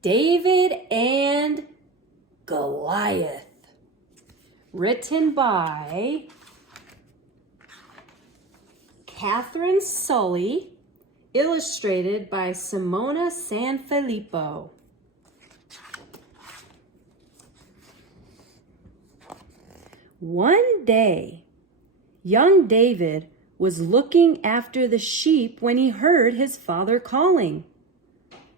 David and Goliath. Written by Katherine, Sully. Illustrated by Simona Sanfilippo. One day, young David was looking after the sheep when he heard his father calling.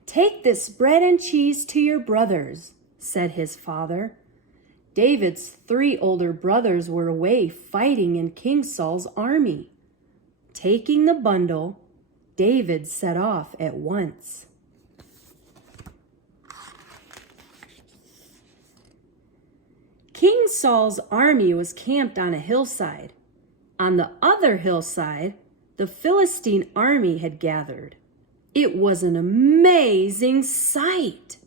"Take this bread and cheese to your brothers," said his father. David's 3 older brothers were away fighting in King Saul's army. Taking the bundle, David set off at once. King Saul's army was camped on a hillside. On the other hillside, the Philistine army had gathered. It was an amazing sight.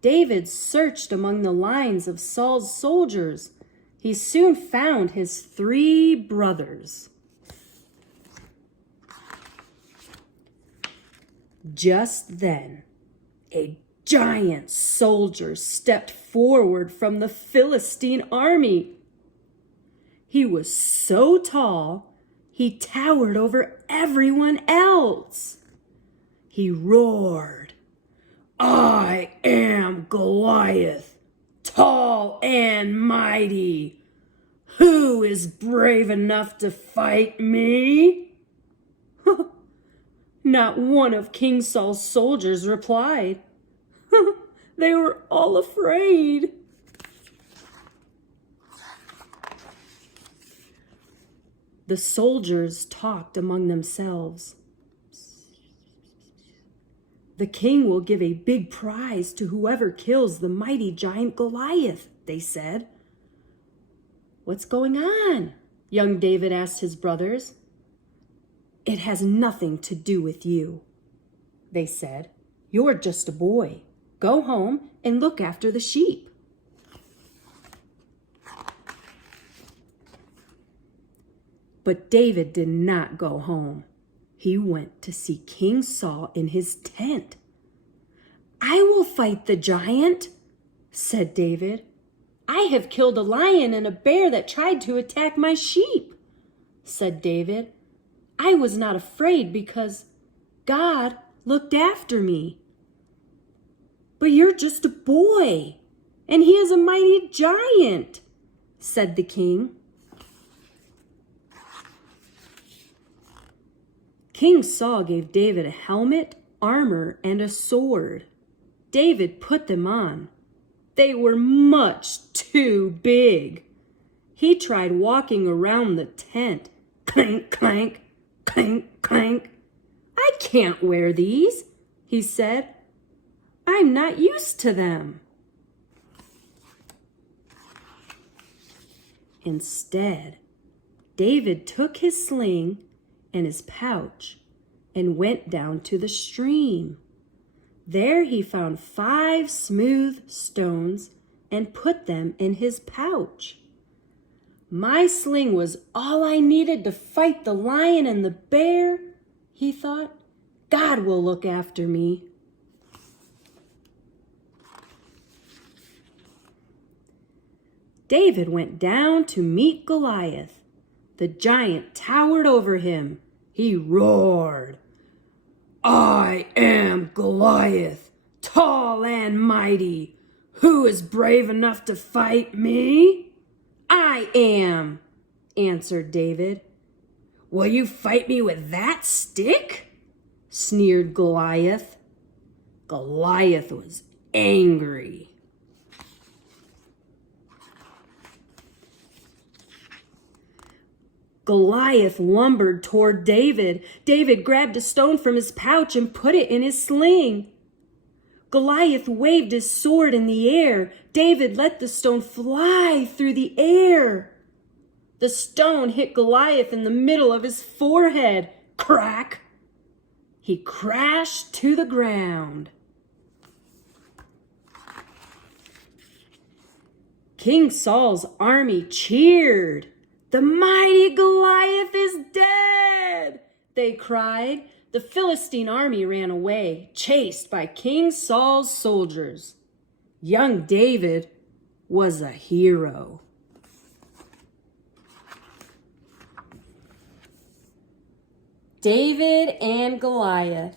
David searched among the lines of Saul's soldiers. He soon found his 3 brothers. Just then, a giant soldier stepped forward from the Philistine army. He was so tall, he towered over everyone else. He roared, "I am Goliath, tall and mighty. Who is brave enough to fight me?" Not one of King Saul's soldiers replied. They were all afraid. The soldiers talked among themselves. "The king will give a big prize to whoever kills the mighty giant Goliath," they said. "What's going on?" young David asked his brothers. "It has nothing to do with you," they said. "You're just a boy. Go home and look after the sheep." But David did not go home. He went to see King Saul in his tent. "I will fight the giant," said David. "I have killed a lion and a bear that tried to attack my sheep," said David. "I was not afraid because God looked after me." "But you're just a boy, and he is a mighty giant," said the king. King Saul gave David a helmet, armor, and a sword. David put them on. They were much too big. He tried walking around the tent. Clank, clank, clank, clank. "I can't wear these," he said. "I'm not used to them." Instead, David took his sling and his pouch and went down to the stream. There he found 5 smooth stones and put them in his pouch. "My sling was all I needed to fight the lion and the bear," he thought. "God will look after me." David went down to meet Goliath. The giant towered over him. He roared, "I am Goliath, tall and mighty. Who is brave enough to fight me?" "I am," answered David. "Will you fight me with that stick?" sneered Goliath. Goliath was angry. Goliath lumbered toward David. David grabbed a stone from his pouch and put it in his sling. Goliath waved his sword in the air. David let the stone fly through the air. The stone hit Goliath in the middle of his forehead. Crack! He crashed to the ground. King Saul's army cheered. "The mighty Goliath is dead," they cried. the Philistine army ran away, chased by King Saul's soldiers. Young David was a hero. David and Goliath.